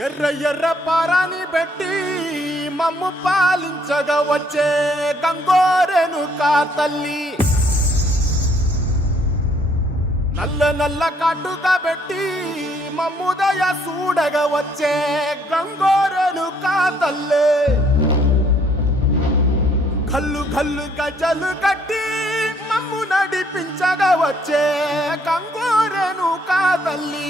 ఎర్ర ఎర్ర పారాని పెట్టి మమ్ము పాలించగా వచ్చే గంగోరెను కా తల్లి, నల్ల నల్ల కాటుగా పెట్టి మమ్ముదయ చూడగా వచ్చే గంగోరెను కా తల్లి, కల్లు కల్లు గజలు కట్టి మమ్ము నడిపించగా వచ్చే గంగోరెను కా తల్లి.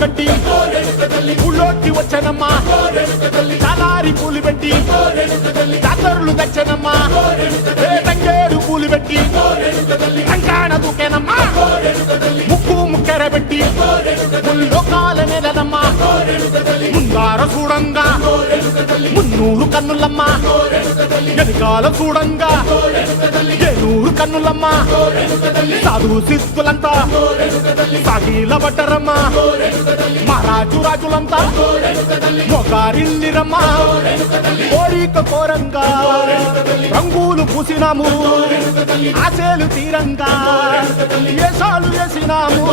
గట్టి ఊళ్ళోకి వచ్చనమ్మా, చాలారి పూలు పెట్టి జాతరులు తెచ్చనమ్మా, తంగేడు పూలు పెట్టి కంకాణ దూకేనమ్మా, ముక్కు ముక్కెర పెట్టి ముల్లోకాల నెలనమ్మా, ముందార చూడంగా మున్నూరు కన్నులమ్మా, వెనుకాల చూడంగా ఏనూరు కన్నులమ్మా, సాధు సిద్ధులంతా సాగిల పట్టరమ్మా, మహారాజు రాజులంతా మొగారిల్లిరమ్మా, కోరిక కోరంగా రంగులు పూసినాము, ఆశలు తీరంగా వేషాలు వేసినాము,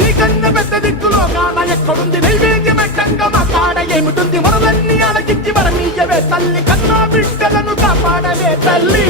నీకన్నా పెద్ద దిక్కులో కాన ఎక్కడుంది, నైవేద్యం ఎట్టంగా మా కాడ ఏమిటుంది, మనలన్నీ అడగిచ్చి వరమీయవే తల్లి, కన్నా బిడ్డలను కాపాడవే తల్లి.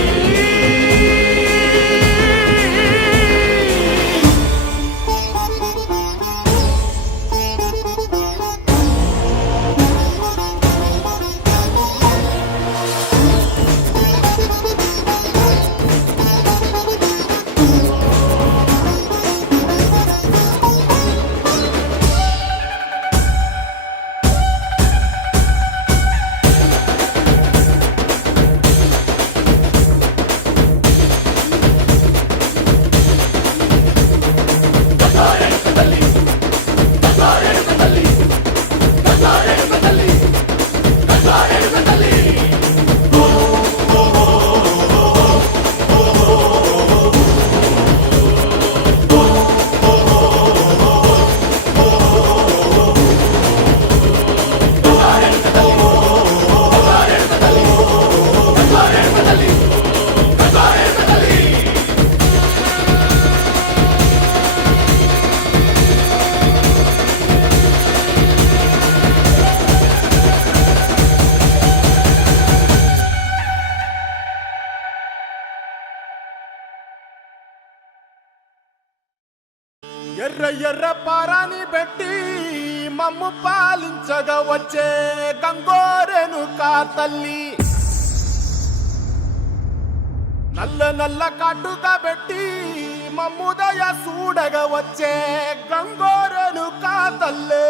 ఎర్ర ఎర్ర పారాని పెట్టి మమ్ము పాలించగా వచ్చే గంగోరెను కా తల్లి, నల్ల నల్ల కాటుగా పెట్టి మమ్ముదయ చూడగా వచ్చే గంగోరెను కా తల్లి,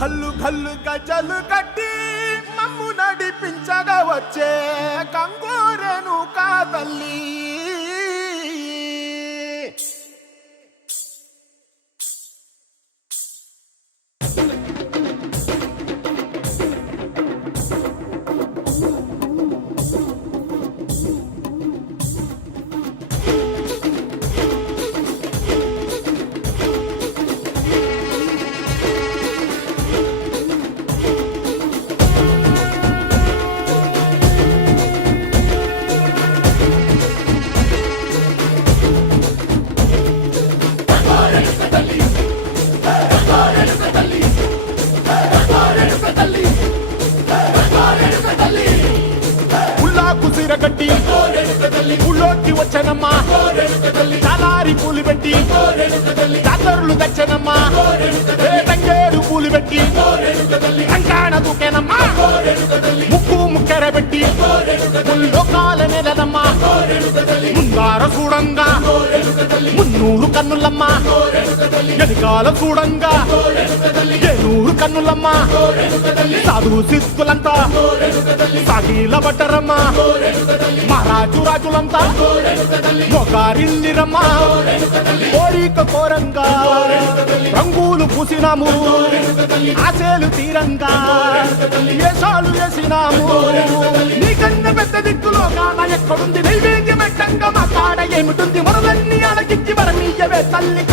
కల్లు కల్లు గజలు కట్టి మమ్ము నడిపించగా వచ్చే గంగోరెను కా తల్లి. గట్టి ఊళ్ళోకి వచ్చనమ్మా, చాలారి పూలు పెట్టి జాతరులు తెచ్చనమ్మా, తంగేడు పూలు పెట్టి కంకాణ దూకేనమ్మా, ముక్కు ముక్కెర పెట్టి ముల్లోకాల నెలనమ్మా, ముందార చూడంగా మున్నూరు కన్నులమ్మా, వెనుకాల చూడంగా ఏనూరు కన్నులమ్మ సాధు సిద్ధులంతా సాగిల బట్టరమ్మ మహారాజు రాజులంతా మొగారిల్లిరమ్మ కోరిక కోరంగా రంగులు పూసినాము ఆశలు తీరంగా ఏసాలు వేసినాము నీకన్నా పెద్ద దిక్కులో కాన ఎక్కడుంది నైవేద్యం ఎట్టంగా మా కాడ ఏమిటుంది మనలన్నీ అలకిచ్చి వరమీయవే తల్లి